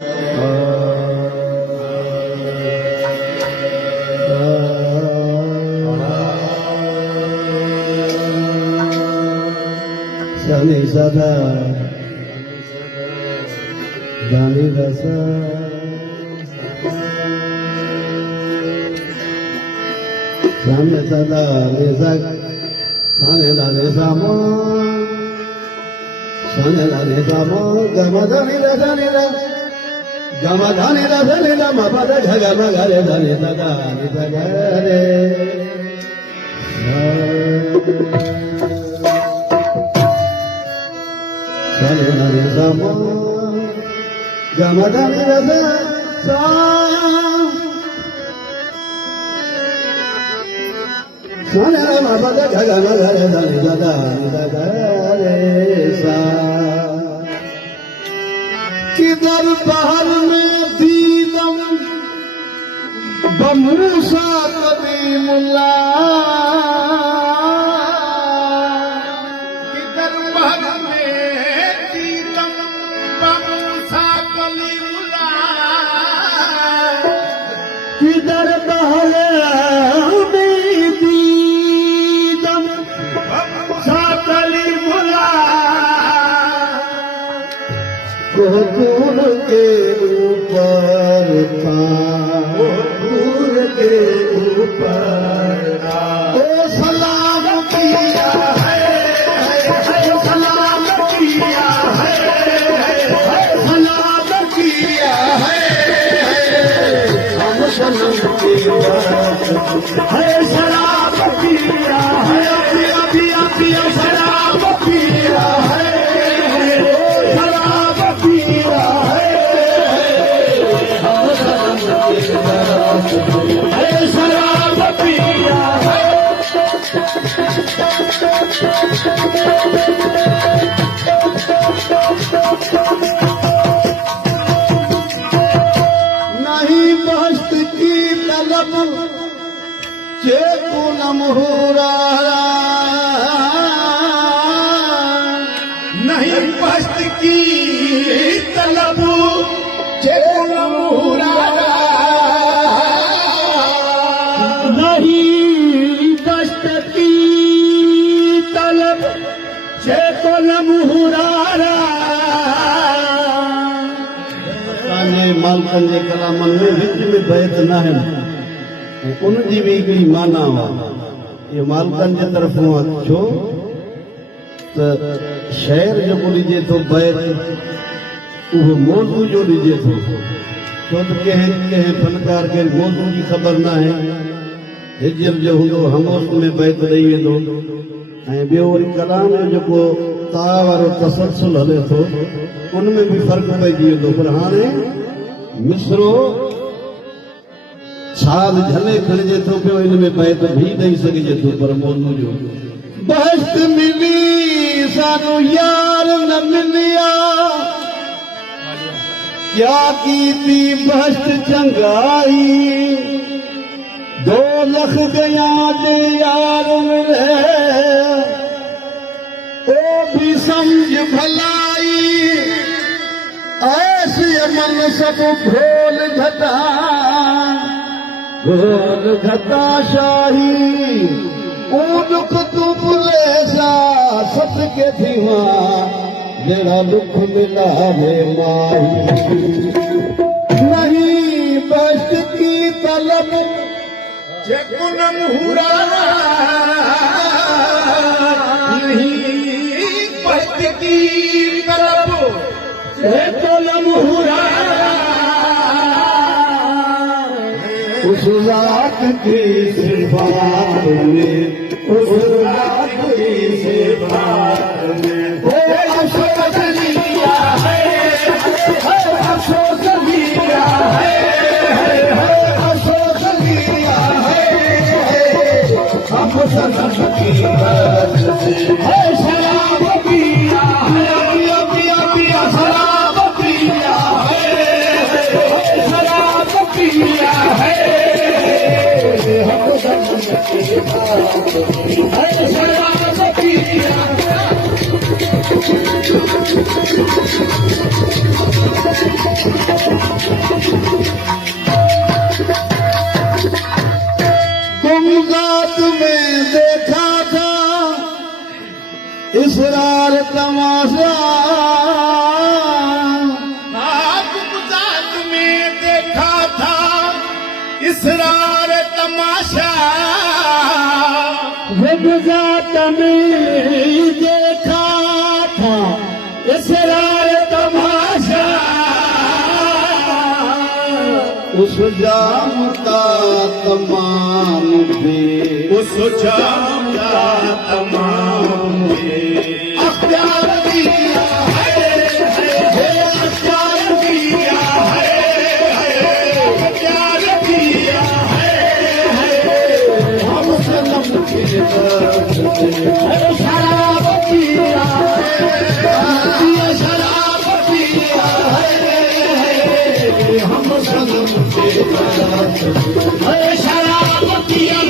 Sani sada Dani rasa Sani sada Nisak Sani la nisamo Sani la nisamo Gama dani la dani la Gama dani la dani la Mapada jagama gare dani sada Nisagare Sani la nisamo Gama dani la Sani la mapada jagama gare dani sada Nisagare किधर पहल में दीदम बमूसा कदीमुल्ला किधर पहल में दीदम बमूसा कलीमुल्ला किधर पहल में दीदम बमूसा कलीमुल्ला कोहतूर के ऊपर था कोहतूर के ऊपर था ओ सलाम किया है सलाम किया है सलाम किया है हम सनम की बात है सलाम किया है पिया पिया सलाम किया है सलाम किया है सलाम पिया है नहीं बहश्त की तलब जे पूनम हो रहा नहीं बस्त की तलब नहीं बहश्त की तलब जे पूनम हो रहा मालकन जे कलामन में विच में बैत न आहिनि उन जी बि हिकिड़ी माना इहो मालकन जे तरफ़ां छो त शहर जेको ॾिजे थो बैत उहो मौज़ू जो ॾिजे थो छो त कंहिं फनकार खे मौज़ू जी ख़बर न आहे हिजर जो हूंदो हमोस में बैत ॾेई वेंदो ऐं ॿियो वरी कलाम जो जेको ता वारो तसलसल हले थो उन में बि फ़र्क़ु पइजी वेंदो पर हाणे मिसरो छाल झले खणिजे थो पियो इन में बैत भी ॾेई सघिजे थो पर मौज़ू जो बहश्त मिली सानू यार न मिलिया क्या कीती बहश्त चंगाई 2 लख गया जे यार मिले ओ भी समझ भलाई ऐसी अमन सब भोल घटा शाही ओ दुख तू भुले सा सत के थीवा जरा दुख मिला रे माही नहीं बस्त की तलब जकुनम हुरा नहीं बस्त की तलब जकुनम हुरा उस रात की सिफात में उस रात की सिफात में अफसोस लिया है अफसोस लिया है अफसोस लिया है हम सनम की बात से शराब पिया है पिया पिया शराब पिया है शराब पिया है हम सनम की बात शराब पिया है तमाशा आज गुजरात में देखा था इसरार तमाशा वो गुजरात में देखा था इसरार तमाशा उस जाम का तमाम भी उस जाम का तमाम अख्तियार दिया है अख्तियार दिया है अख्तियार दिया है हम सनम के शराब पिया है शराब पिया है हम सनम के शराब पिया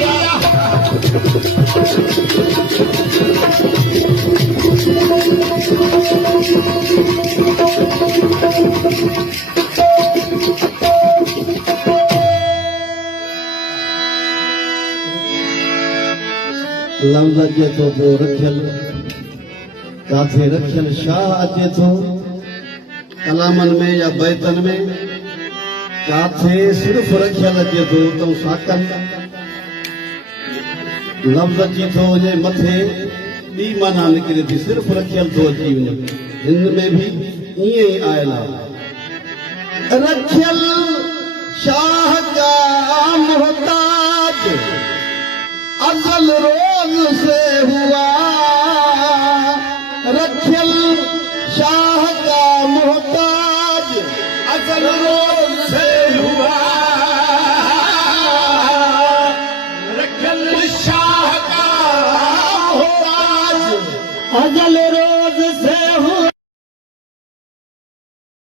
लफ्ज़ अचे थो पोइ रखियल काथे रखियल शाह अचे थो कलामनि में या बैतनि में काथे सिर्फ़ रखियल अचे थो त साकनि लफ्ज़ अची थो वञे मथे ॿी माना निकिरे थी सिर्फ़ रखियल थो अची वञे हिन में बि ईअं ई आयल आहे रखियल शाह का मोहताज असल रोज से हुआ रखियल शाह का मोहताज असल रोज से हुआ रखल शाह का मोहताज अजल रोज से